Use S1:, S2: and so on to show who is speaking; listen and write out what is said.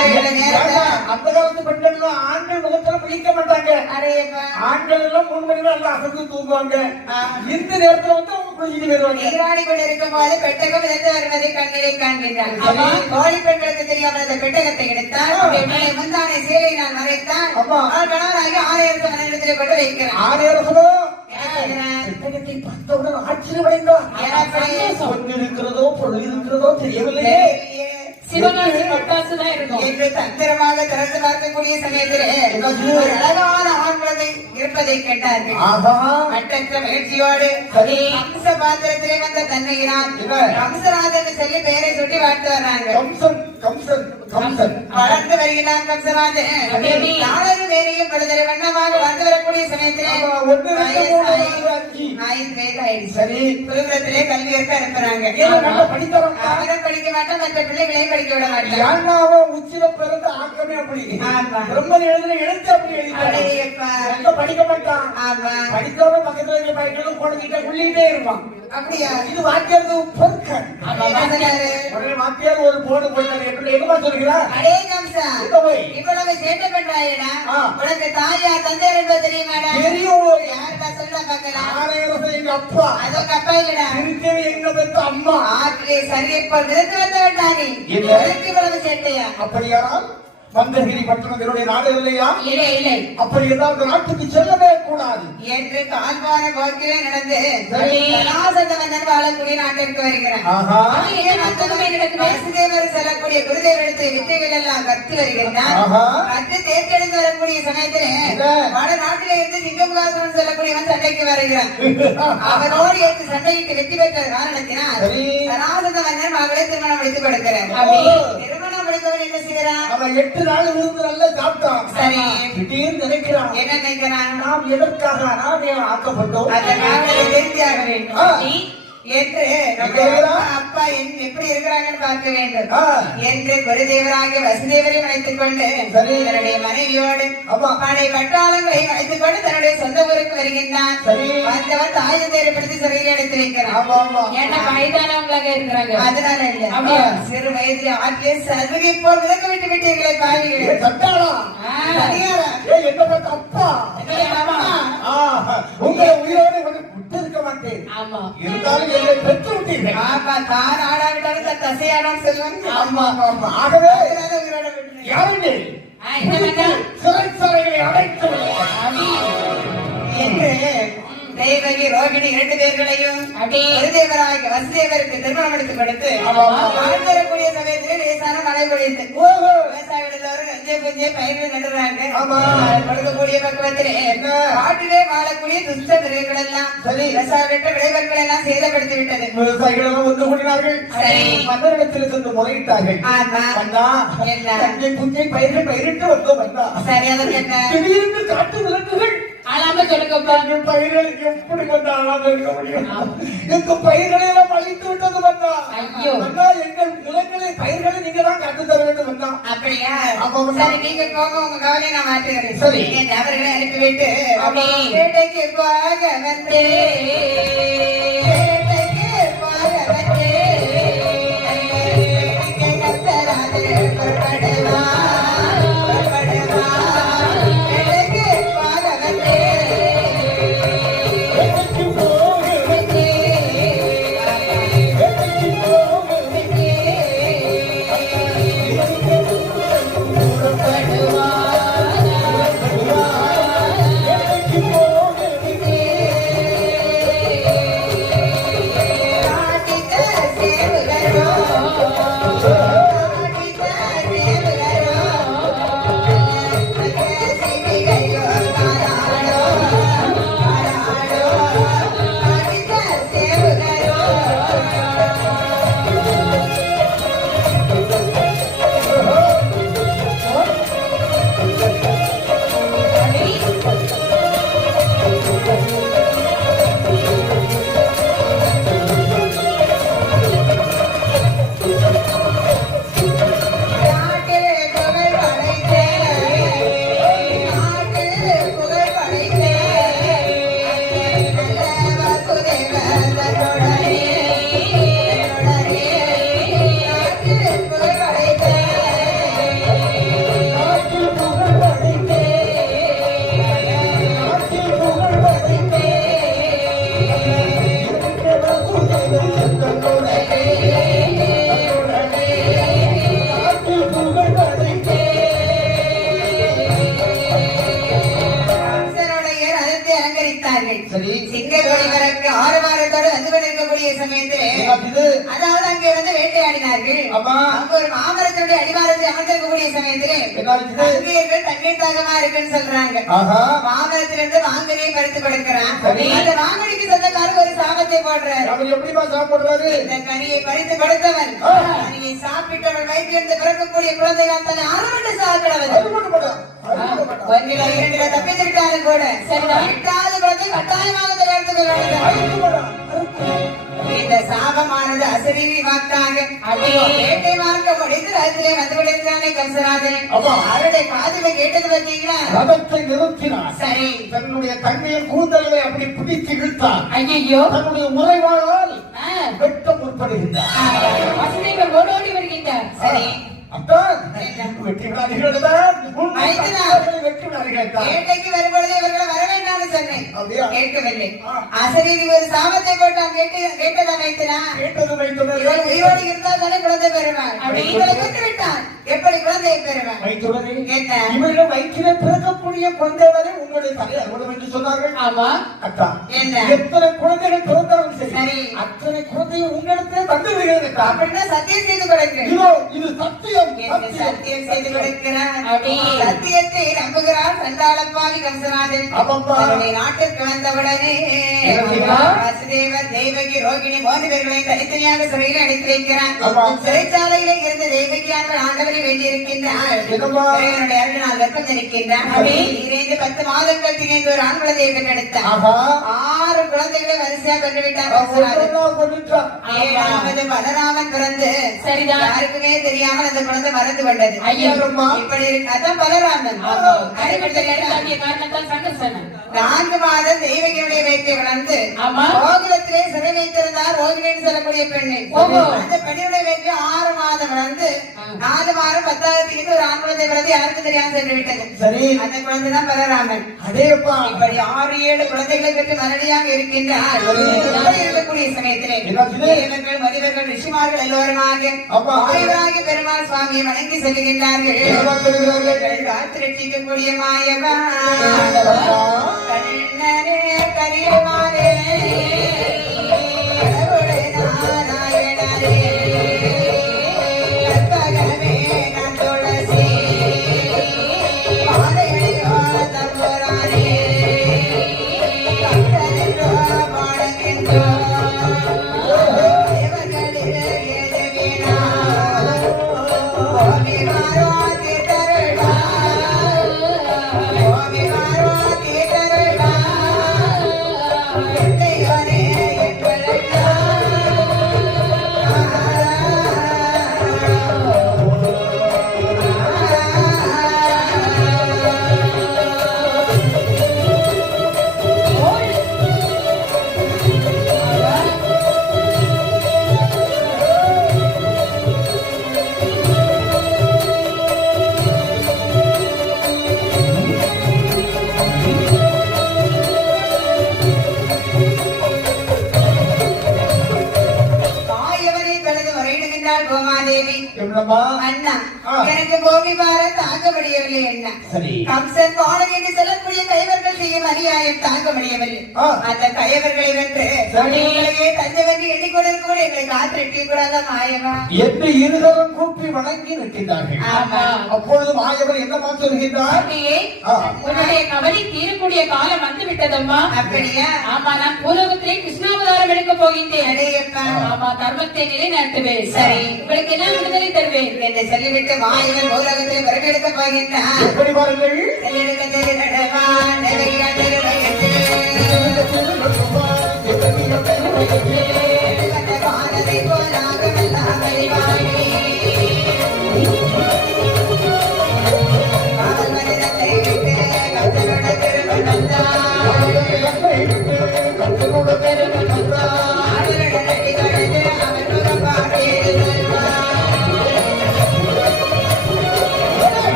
S1: அந்த காலத்து பெண்கள் ஆண்கள் முகத்துல பிடிக்க மாட்டாங்க. ஆண்கள் எல்லாம் மூணு மணி நேரம் அசந்து தூங்குவாங்க. இந்த நேரத்துல வந்து அவங்க குளிச்சுட்டு வருவாங்க.
S2: நீராடி போது பெட்டகம் வருவதை கண்ணிலே கோழி பெண்களுக்கு தெரியாமல் அந்த பெட்டகத்தை எடுத்தான் பெண்ணை முந்தானை மறைத்தான்
S1: ஆமா.
S2: அவன் கணவனாகி ஆலயத்து மனிதத்திலே கொண்டு என்ன செய்கிறான்?
S1: பெட்டகத்தை பார்த்தவுடன்? பொண்ணு இருக்கிறதோ பொருள் இருக்கிறதோ.
S3: சிவகாசி பட்டாசு தான் இருக்கும்.
S2: என்று தந்திரமாக திறந்து பார்க்கக்கூடிய சமயத்திலே ஒரு அழகான ஆண் குழந்தை இருப்பதை கேட்டார்கள். பாத்திரத்திலே வந்த
S1: என்ன?
S2: கம்சராஜன் சொல்லி பெயரை சுட்டி வாழ்த்து வர்றாங்க
S1: கம்சன் கம்சன்.
S2: வளர்ந்து வருகிறான் கம்சராஜன். நாளது வேறையும் படுதலை வண்ணமாக வந்து வரக்கூடிய சமயத்திலே ஆயிடுச்சு
S1: சரி.
S2: கல்வி அனுப்புறாங்க படிக்க மாட்டான் மற்ற பிள்ளைகளையும் படிக்க விட மாட்டான்.
S1: ஏன்னா அவன் உச்சில பிறந்த ஆக்கமே அப்படி. பிரம்மன் எழுதுன எழுத்து அப்படி. ரொம்ப படிக்க மாட்டான்.
S2: ஆமா.
S1: பக்கத்துல குழந்தைகிட்ட உள்ளிட்டே இருப்பான்.
S2: அப்படியா?
S1: இது வாக்கியது பொருட்கள் வாக்கியார் ஒரு போர்டு போட்டாரு. எப்படி
S2: அடே கம்சா? இவ்வளவு சேட்டை பண்றாயடா. உனக்கு தாயா தந்தை என்பது தெரியுமாடா?
S1: தெரியும்
S2: யாருடா சொல்ல பார்க்கலாம்
S1: ஆணையரசன் எங்க அப்பா?
S2: அது உங்க அப்பா இல்லடா
S1: திருத்தேவி எங்க பெத்த அம்மா?
S2: நிறுத்தி வந்து விட்டானே
S1: இல்லை.
S2: எதற்கு இவ்வளவு சேட்டையா?
S1: அப்படியானால் மந்தகிரி பட்டணம் என்னுடைய நாடு இல்லையா?
S3: இல்லை இல்லை.
S1: அப்படி ஏதாவது நாட்டுக்கு செல்லவே கூடாது.
S2: என்று கால்வான போக்கிலே நடந்து
S3: சரி.
S2: சனாசனவந்தன் வாழக்கூடிய நாட்டிற்கு வருகிறான் வாசுதேவர் செல்லக்கூடிய குருதேவரிடத்தில் வித்தைகள் எல்லாம் வருகின்றான்
S1: ஆஹா.
S2: கற்று தேர்ந்தெடுத்து வரக்கூடிய சமயத்திலே? வட நாட்டிலே இருந்து சிங்கமுகாசுரன் செல்லக்கூடியவன் சண்டைக்கு வருகிறான். அவனோடு ஏற்று சண்டையிட்டு வெற்றி பெற்ற காரணத்தினால் மன்னர் மகளை திருமணம் முடித்து கொடுக்கிறார். திருமணம் முடித்தவன் என்ன செய்கிறான்
S1: அவன் எட்டு நாள் இருந்து நல்லா சாப்பிட்டான்
S2: சரி.
S1: திடீர்னு நினைக்கிறான்
S2: என்ன நினைக்கிறான்
S1: நாம் எதற்காக ஆக்கப்பட்டோம்
S2: தெரிஞ்சாக வேண்டும். என்று அப்பா, எப்படி இருக்கிறாங்கன்னு பார்க்க வேண்டும். என்று குருதேவராகிய வசுதேவரை அழைத்துக் கொண்டு. தன்னுடைய மனைவியோடு. படை பட்டாளங்களை அழைத்துக் கொண்டு தன்னுடைய சொந்த ஊருக்கு வருகின்றான்
S1: சரி.
S2: வந்தவன் தாயை தேர்ப்படுத்தி சிறையில் அடைத்து வைக்கிறான்
S3: ஏன்னா வயதானவங்களாக இருக்கிறாங்க.
S2: அதனால இல்ல? சிறு வயதில் ஆற்றிய சதுகை போல் விளக்க விட்டு விட்டீர்களே பாவிகளே
S1: என்ன அப்பா
S2: என் அம்மா.
S1: ஆ, உங்களை உயிரோடு வந்து விட்டு இருக்க மாட்டேன்
S3: ஆமா
S1: இருந்தாலும் என்னை பெற்று விட்டீர்கள்
S2: ஆமா, தான் ஆடாவிட்டாலும் தன் தசையாடான்னு சொல்லுவாங்க.
S1: ஆமா ஆமா ஆகவே. யாருமே? சிறைச்சாலைகளை அடைத்து
S2: தேவகி ரோகிணி இரண்டு பேர்களையும் வசுதேவருக்கு திருமணம் எடுத்து கொடுத்து
S1: ஆமா, ஆமா.
S2: வாழ்ந்தரக்கூடிய சமயத்திலே லேசான மழை பொழிந்து
S1: ஓஹோ.
S2: விவசாயிகள் கொஞ்சே கொஞ்சே பயிர்கள் நடுறாங்க. கொடுக்கக்கூடிய பக்குவத்திலே? காட்டிலே வாழக்கூடிய துஷ்ட மிருகங்கள் எல்லாம். விவசாயிட்ட விளைபொருட்கள் எல்லாம் சேதப்படுத்தி விட்டது.
S1: விவசாயிகள் ஒன்று கூடினார்கள்.
S2: சரி.
S1: மன்னரிடத்தில் சென்று முறையிட்டார்கள்.
S2: என்ன?
S1: தஞ்சை புஞ்சை பயிர்கள் பயிரிட்டு வந்தோம் மன்னா.
S2: சரி அதற்கு என்ன?
S1: திடீரென்று காட்டு விலங்குகள்.
S3: அழாம சொல்லுங்கப்பா
S1: எங்கள் பயிர்களுக்கு எப்படி மன்னா அழாம இருக்க முடியும்? எங்க பயிர்களை எல்லாம் அழித்து விட்டது மன்னா.
S3: ஐயோ.
S1: மன்னா எங்கள் நிலங்களை பயிர்களை தர வேண்டும்
S2: அப்படியா. சரி நீங்க போங்க உங்க கவலையை நான் மாற்றுகிறேன்
S1: சரி.
S2: என் அவர்களை அனுப்பிவிட்டு
S3: அப்படி.
S2: வேட்டைக்கு போக வந்தே சமயத்திலே? தங்கையர்கள் தண்ணீர் தாகமா இருக்குன்னு சொல்றாங்க.
S1: ஆஹா.
S2: மாமரத்திலிருந்து வாங்கனையை பறித்து கொடுக்கிறான்.
S1: சரி.
S2: அந்த வாங்கனிக்கு சொந்தக்காரர் ஒரு சாபத்தை போடுறாரு.
S1: அவர் எப்படிமா சாப்பிடுறாரு?
S2: இந்த கனியை பறித்து கொடுத்தவன்.
S1: ஆ.
S2: கனியை சாப்பிட்டவன் வயிற்றிலிருந்து பிறக்கக்கூடிய குழந்தைகள் தன்னை அறுவடை சாப்பிடுவது ஒன்றில இரண்டில கூட.
S3: சரிதான்.
S2: எட்டாவது குழந்தை கட்டாயமாக இந்த சாபமானது அசரீரி வாக்காக. வேட்டை மார்க்க முடிந்து ரதத்திலே வந்து கொண்டிருக்கிறானே கம்சராஜன். அவருடைய காதுல கேட்டது பார்த்தீங்களா?
S1: ரதத்தை நிறுத்தினார்
S2: சரி.
S1: தன்னுடைய தங்கையின் கூந்தலை அப்படி பிடித்து இழுத்தார்
S3: ஐயோ
S1: தன்னுடைய முறைவாளால் வெட்ட முற்படுகின்றார்
S3: வசதிகள் ஓடோடி வருகின்றார்.
S2: சரி. அசரீரி ஒரு சாபத்தை கேட்டு கேட்டதா இவள் உயிரோடு இருந்தால் தானே குழந்தை
S3: அப்படி.
S2: இவளை கொண்டு விட்டான் எப்படி குழந்தையை என்ன?
S1: இவர்கள் வயிற்றிலே பிறக்கக்கூடிய குழந்தை வரை உங்களுடைய தலை அறுவடம் என்று சொன்னார்கள்.
S3: ஆமா.
S1: அக்கா? எத்தனை குழந்தைகள் பிறந்தாலும் சரி. அத்தனை குழந்தைகள் உங்களிடத்திலே வந்து விடுகிறது.
S2: அப்படின்னா சத்தியம் செய்து
S1: இதோ சத்தியம். சத்தியம்
S2: சத்தியம் செய்து கொடுக்கிறார்
S3: அப்படி.
S2: சத்தியத்தை நம்புகிறார் சண்டாளப்பாகி கம்சநாதன்
S1: ஆமாப்பா.
S2: தன்னுடைய நாட்டிற்கு வந்தவுடனே
S1: என்னதுப்பா?
S2: வாசுதேவர் தேவகி ரோகிணி மூன்று பேர்களை தனித்தனியாக சிறையில் அடைத்து வைக்கிறார்
S1: ஆமா.
S2: சிறைச்சாலையிலே இருந்த தேவகியானவர் ஆண்டவரை வேண்டியிருக்கின்றார்
S1: என்னம்மா?
S2: இறைவனுடைய அருளால் வெப்பம் இருக்கின்றார்
S3: அப்படி.
S2: இறைந்து பத்து மாதங்கள் ஒரு ஆண் குழந்தையை பெற்றெடுத்தார்
S1: ஆஹா
S2: ஆறு குழந்தைகளை வரிசையா பெற்று விட்டார். ஏழாவது பலராமன் பிறந்து
S3: சரிதான்.
S2: யாருக்குமே தெரியாமல் அந்த குழந்தை மறந்து கொண்டது
S3: ஐயோ.
S2: இப்படி அதான் பலராமன்.
S3: அடிபட்ட காரணத்தால் சங்கர்சனம்
S2: நான்கு மாதம் தெய்வங்களுடைய வைத்து வளர்ந்து. கோகுலத்திலே சிறை வைத்திருந்தார் ரோகிணின்னு சொல்லக்கூடிய பெண்ணை. அந்த பெண்ணுடைய வைத்து ஆறு மாதம் வளர்ந்து. நாலு மாதம் பத்தாவது ஒரு ஆண் குழந்தை பிறந்து யாருக்கும் தெரியாம சென்று விட்டது
S1: சரி
S2: அந்த குழந்தை தான் பலராமன்
S1: அதேப்பா
S2: இப்படி ஆறு ஏழு குழந்தைகளை பெற்று மறுபடியாக இருக்கின்றார் இருக்கக்கூடிய சமயத்திலே
S1: என்னது?
S2: தேவர்கள் மனிதர்கள் ரிஷிமார்கள் எல்லோருமாக பெருமாள் சுவாமியை வணங்கி செல்கின்றார்கள்
S1: என்னவா சொல்கிறார்கள்?
S2: இவர்கள் காத்து ரட்சிக்கக்கூடிய மாயவா. கண்ணனே கரியமானே. எனக்கு பூமி பாரம் தாங்க முடியவில்லை
S1: சரி.
S2: கம்சன் பாடம் என்று சொல்லக்கூடிய கைவர்கள் செய்யும் அநியாயம் தாங்க முடியவில்லை. அந்த கைவர்களை. உங்களையே தஞ்சவென்று எண்ணிக்கொண்டிருக்க கூட எங்களை காத்திருக்க கூடாத மாயவா
S1: என்று இருதரம் கூப்பி வணங்கி நிற்கின்றார்கள். அப்பொழுது மாயவர் என்னமா சொல்கின்றார்.
S3: உன்னுடைய கவலை தீரக்கூடிய காலம் வந்து விட்டதம்மா
S2: அப்படியா?
S3: ஆமா நான் பூலோகத்திலே கிருஷ்ணாவதாரம் எடுக்க போகின்றேன்.
S2: அடேயப்பா.
S3: ஆமா தர்மத்தை நிலைநாட்டுவேன்.
S2: சரி.
S3: உங்களுக்கு எல்லாம் விடுதலை தருவேன்?
S2: என்று சொல்லிவிட்டு மாயவன் பூலகத்தில் பிறகெடுக்க போகின்றான்
S1: எப்படி பாருங்கள்.